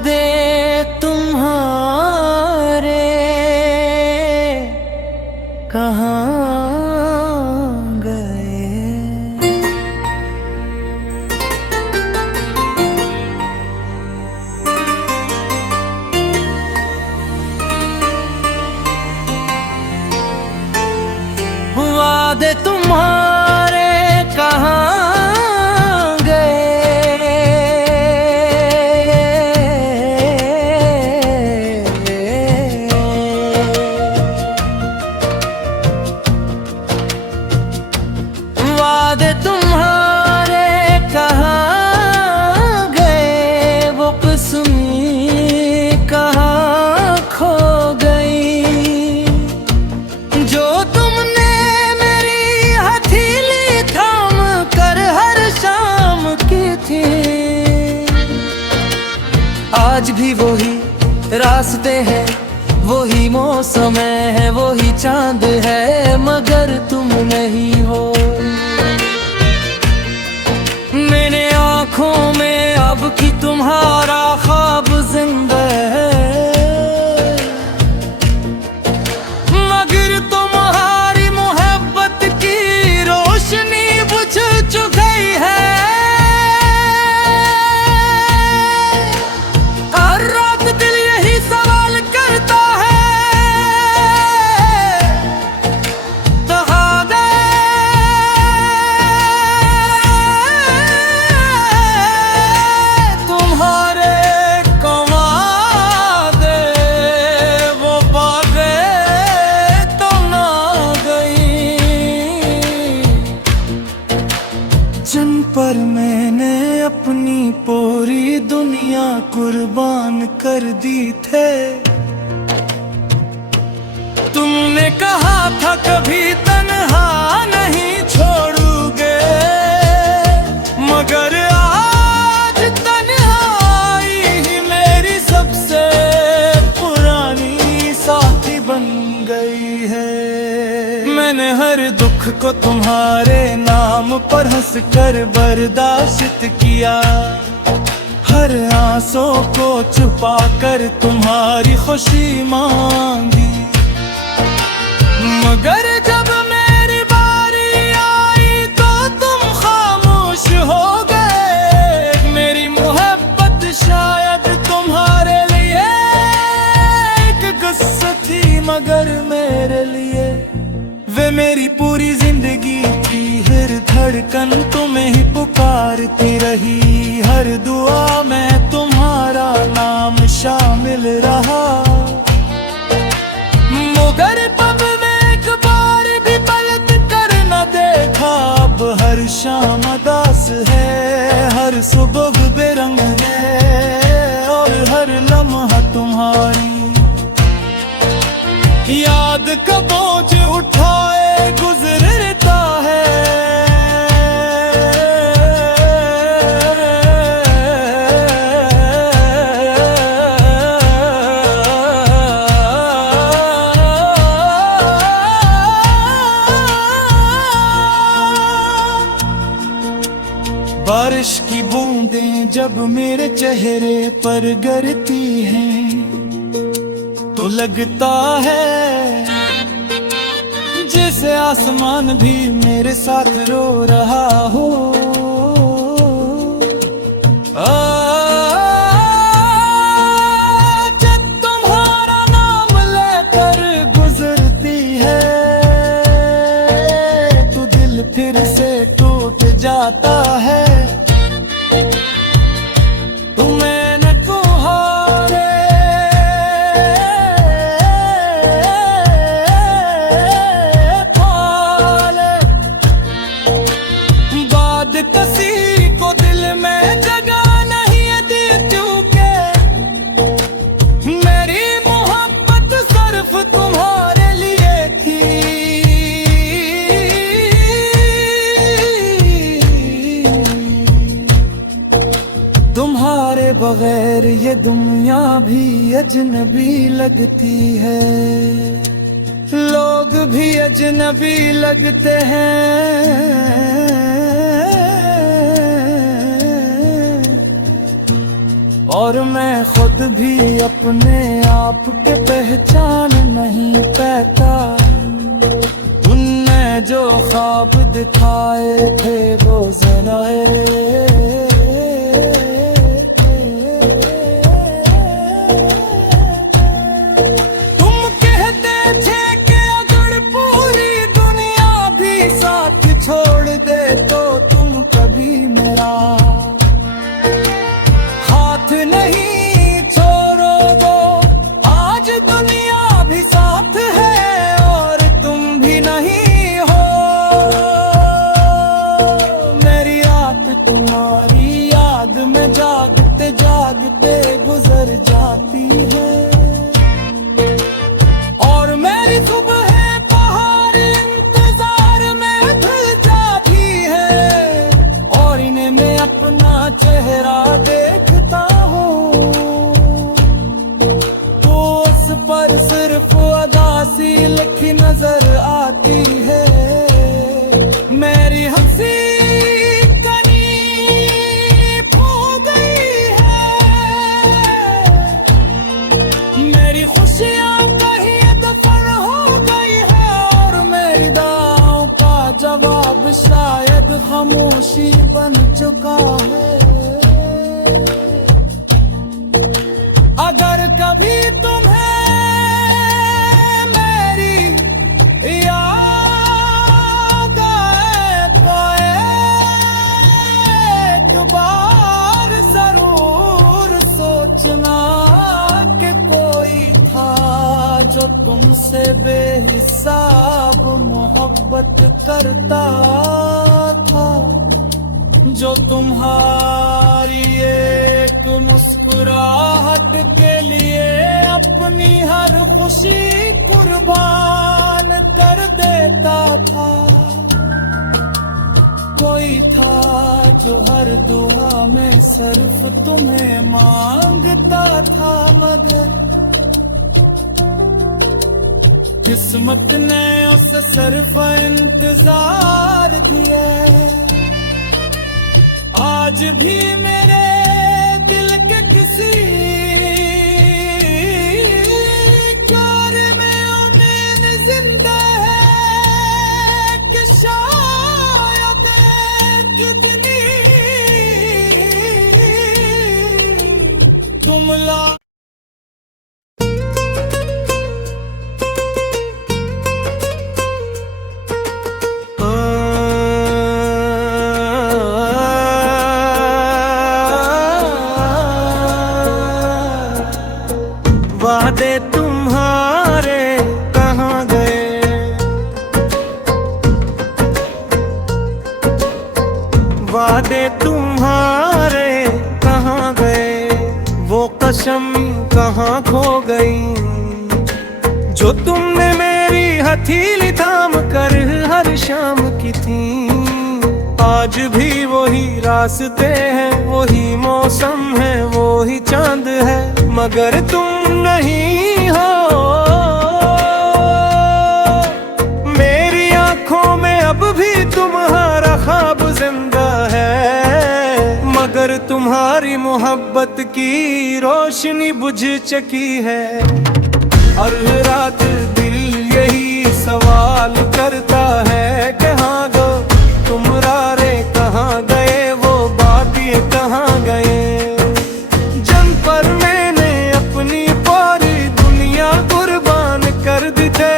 वादे तुम्हारे कहाँ गए? वादे तुम्हारे कहाँ वादे तुम्हारे कहाँ गए? वो किस्में कहाँ खो गई जो तुमने मेरी हथेली थाम कर हर शाम की थी। आज भी वही रास्ते हैं, वही मौसम है, वही चांद है, मगर तुम नहीं हो। मैंने आँखों में अब की तुम्हारा ख्वाब जिंदा है, मगर तुम्हारी मोहब्बत की रोशनी बुझ चुकी है। हर रात दिल यही सवाल करता है, कहाँ गए तुम्हारे कमादे? वो बातें तो ना गई जिन पर मैंने अपनी पूरी दुनिया कुर्बान कर दी थे। तुमने कहा था कभी तन्हा नहीं छोड़ोगे, मगर आज तन्हाई ही मेरी सबसे पुरानी साथी बन गई है। मैंने हर दुख को तुम्हारे नाम पर हंस कर बर्दाश्त किया, हर आंसू को छुपा कर तुम्हारी खुशी मांगी, मगर जब मेरी बारी आई तो तुम खामोश हो गए। मेरी मोहब्बत शायद तुम्हारे लिए एक गुस्सा थी, मगर मेरे लिए वे मेरी पूरी जिंदगी की हर धड़कन तुम्हें ही पुकारती रही। हर दुआ में तुम्हारा नाम शामिल रहा, मगर पब में एक बार भी पलट कर न देखा। अब हर शाम उदास है, हर सुबह बेरंग है, और हर लम्हा तुम्हारी याद का बोझ उठाए गुजरता है। बारिश की बूंदें जब मेरे चेहरे पर गिरती हैं तो लगता है जैसे आसमान भी मेरे साथ रो रहा हो। जब तुम्हारा नाम लेकर गुजरती है तो दिल फिर से टूट जाता है। किसी को दिल में जगह नहीं दी चुके, मेरी मोहब्बत सिर्फ तुम्हारे लिए थी। तुम्हारे बगैर ये दुनिया भी अजनबी लगती है, लोग भी अजनबी लगते हैं। और मैं खुद भी अपने आप के पहचान नहीं पाता। उनने जो ख्वाब दिखाए थे वो ज़राए तुम कहते थे कि अगर पूरी दुनिया भी साथ छोड़ दे तो तुम कभी मेरा हाथ नहीं छोड़ोगे। आज दुनिया भी साथ है और तुम भी नहीं हो। मेरी रात तुम्हारी याद में जागते जागते गुजर जाती है और मेरी सुबह पहाड़ इंतजार में धुल जाती है और इन्हें मैं अपना चेहरा देखता हूँ तो उस पर सिर्फ उदासी लिखी नजर आती है। मेरी हंसी कनी खो गई है, मेरी खुशियाँ कहीं दफन हो गई है और मेरी दुआओं का जवाब शायद खामोशी बन चुका है। अगर कभी तुम्हें मेरी याद आए तो एक बार जरूर सोचना कि कोई था जो तुमसे बेहिसाब मोहब्बत करता था, जो तुम्हारी एक मुस्कुराहट के लिए अपनी हर खुशी कुर्बान कर देता था। कोई था जो हर दुआ में सिर्फ तुम्हें मांगता था मगर किस्मत ने उसे सिर्फ इंतजार दिया। आज भी मेरे दिल के किसी प्यार में उम्मीद जिंदा है कि शायद एक दिन तुम ला वादे तुम्हारे कहाँ गए, वादे तुम्हारे कहाँ गए, वो कसम कहाँ खो गई जो तुमने मेरी हथेली थाम कर हर शाम की थी। आज भी वही रास्ते हैं, वही मौसम है, वही चांद है, मगर तुम नहीं हो। मेरी आंखों में अब भी तुम्हारा ख्वाब जिंदा है, मगर तुम्हारी मोहब्बत की रोशनी बुझ चुकी है। हर रात दिल यही सवाल करता है कि हाँ गो तुम रारे कहाँ गए, वो बातें कहाँ गए। जंग पर मैंने अपनी पूरी दुनिया कुर्बान कर दी थे,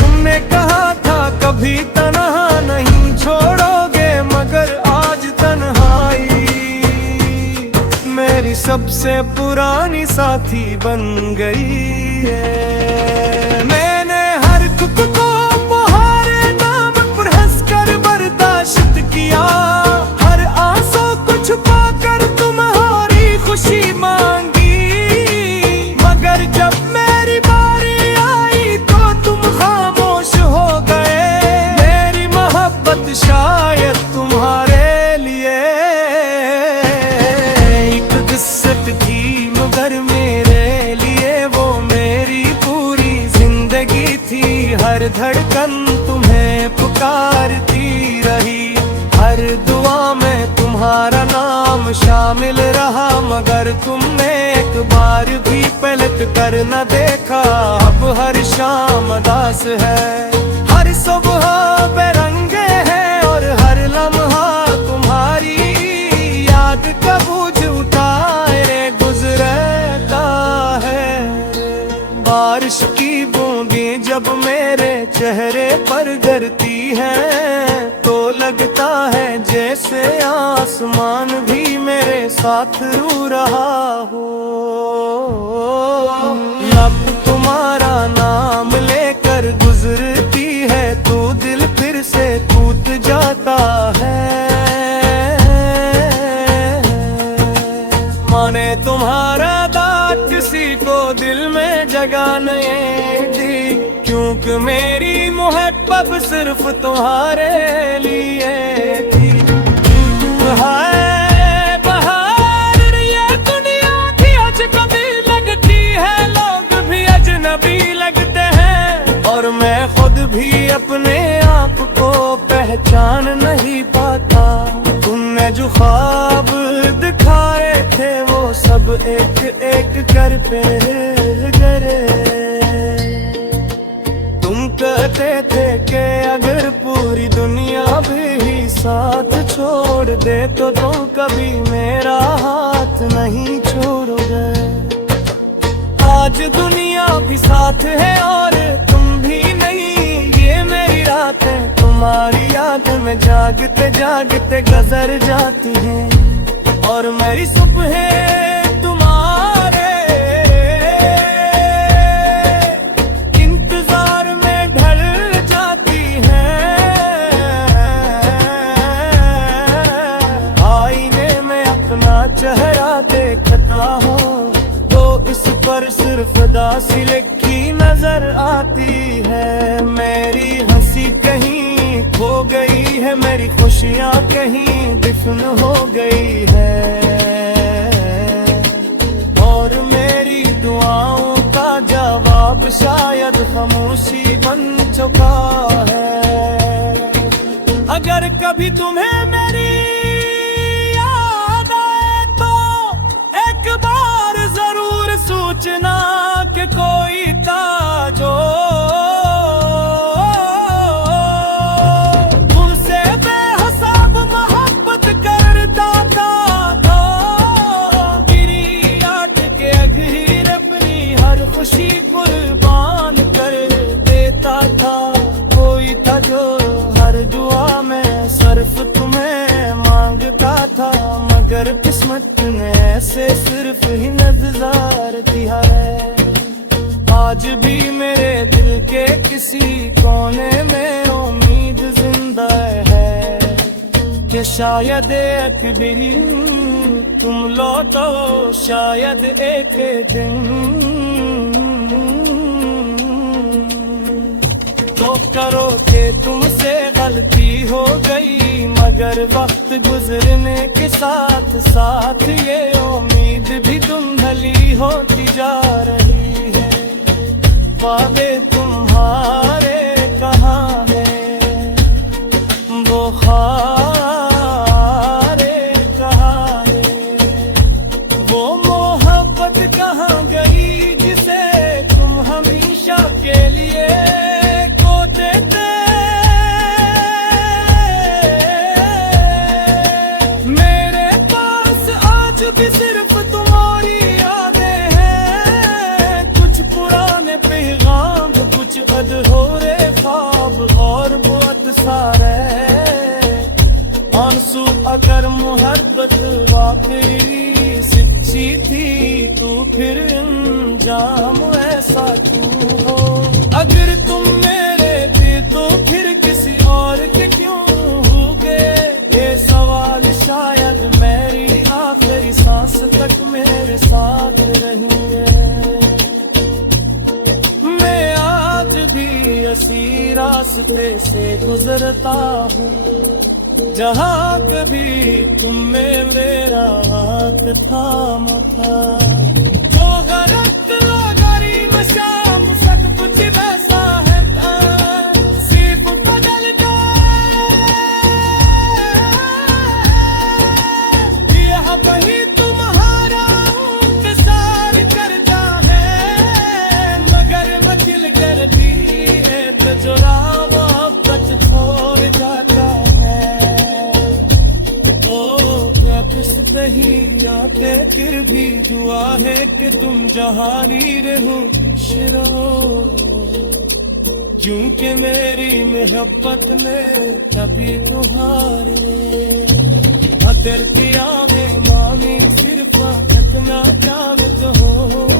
तुमने कहा था कभी तन्हा नहीं छोड़ोगे, मगर आज तन्हाई मेरी सबसे पुरानी साथी बन गई है। मैंने हर दुख को तुम्हारे नाम पर हंसकर बर्दाश्त किया, हर आंसू को छुपा कर तुम्हारी खुशी मांगी, मगर जब मेरी बारी आई तो तुम खामोश हो गए। मेरी मोहब्बत शायद तुम्हारे लिए एक किस्सत थी, मगर मेरे लिए वो मेरी पूरी जिंदगी थी। हर धड़कन तुम्हें पुकारती रही, हर दुआ में तुम्हारा नाम शामिल रहा, मगर तुमने एक बार भी पलट कर न देखा। अब हर शाम उदास है, हर सुबह बेरंगे है, और हर लम्हा तुम्हारी याद का बोझ उतारे गुजरता है। बारिश की बूंदें जब मेरे चेहरे पर गिरती हैं, तो लगता है जैसे आसमान भी मेरे साथ रो रहा हो। लब तुम्हारा नाम लेकर गुजरती है, तो दिल फिर से टूट जाता है। माने तुम्हारा दाद किसी को दिल में जगा नहीं दी, क्योंकि मेरी मोहब्बत सिर्फ तुम्हारे लिए थी। हाय बहार ये दुनिया भी आज कभी लगती है, लोग भी अजनबी लगते हैं, और मैं खुद भी अपने आप को पहचान नहीं पाता। तुमने जो ख्वाब दिखाए थे वो सब एक एक कर पे गिरे। तुम कहते थे कि अगर पूरी दुनिया भी साथ छोड़ दे, तो तुम कभी मेरा हाथ नहीं छोड़ोगे। आज दुनिया भी साथ है और तुम भी नहीं, ये मेरी रातें तुम्हारी याद में जागते जागते गुजर जाती हैं, और मेरी सुबह तुम्हारे इंतजार में ढल जाती है। आईने में अपना चेहरा देखता हूँ, तो इस पर सिर्फ उदासी लिखी नजर आती है। मेरी हंसी कहीं खो गई है, मेरी खुशियाँ कहीं दफन हो गई है, और मेरी दुआओं का जवाब शायद खामोशी बन चुका है। अगर कभी तुम्हें मेरी याद आए, तो एक बार जरूर सोचना कि कोई था जो तुमसे बेहिसाब मोहब्बत करता था, तो गिरी आट के अगीर अपनी हर खुशी कुर्बान कर देता था। कोई था जो हर दुआ में सिर्फ तुम्हें मांगता था, मगर किस्मत ने ऐसे सिर्फ ही नज़ार दिया है। आज भी मेरे दिल के किसी कोने में उम्मीद जिंदा है, कि शायद एक दिन तुम लौटो, शायद एक दिन। तो करो कि तुमसे गलती हो गई, मगर वक्त गुजरने के साथ साथ ये उम्मीद भी धुंधली होती जा रही है। वादे तुम्हारे कहाँ हैं, वो खारे कहाँ हैं, वो मोहब्बत कहाँ गई जिसे तुम हमेशा के लिए खोते थे। मेरे पास आज भी सिर्फ तुम्हारी यादें हैं, कुछ पुराने पैगाम, कुछ अधूरे ख्वाब, और बहुत सारे आंसू। अगर मोहब्बत वाकई सच्ची थी, तो फिर अंजाम ऐसा क्यों हो। अगर तुम मेरे थे तो फिर किसी और के क्यों हो गए, ये सवाल शायद मेरी आखिरी सांस तक मेरे साथ रहेंगे। मैं आज भी इसी रास्ते से गुजरता हूँ, जहाँ कभी तुमने मेरा हाथ थामा था। जो गलत लगारी में शाम सब कुछ वैसा है, सिर्फ बदल गए तुम जहारी रहो शरो, यूं के मेरी मोहब्बत में कभी तुम्हारे अतर किया में मानी सिर्फ तकना चाहत हो।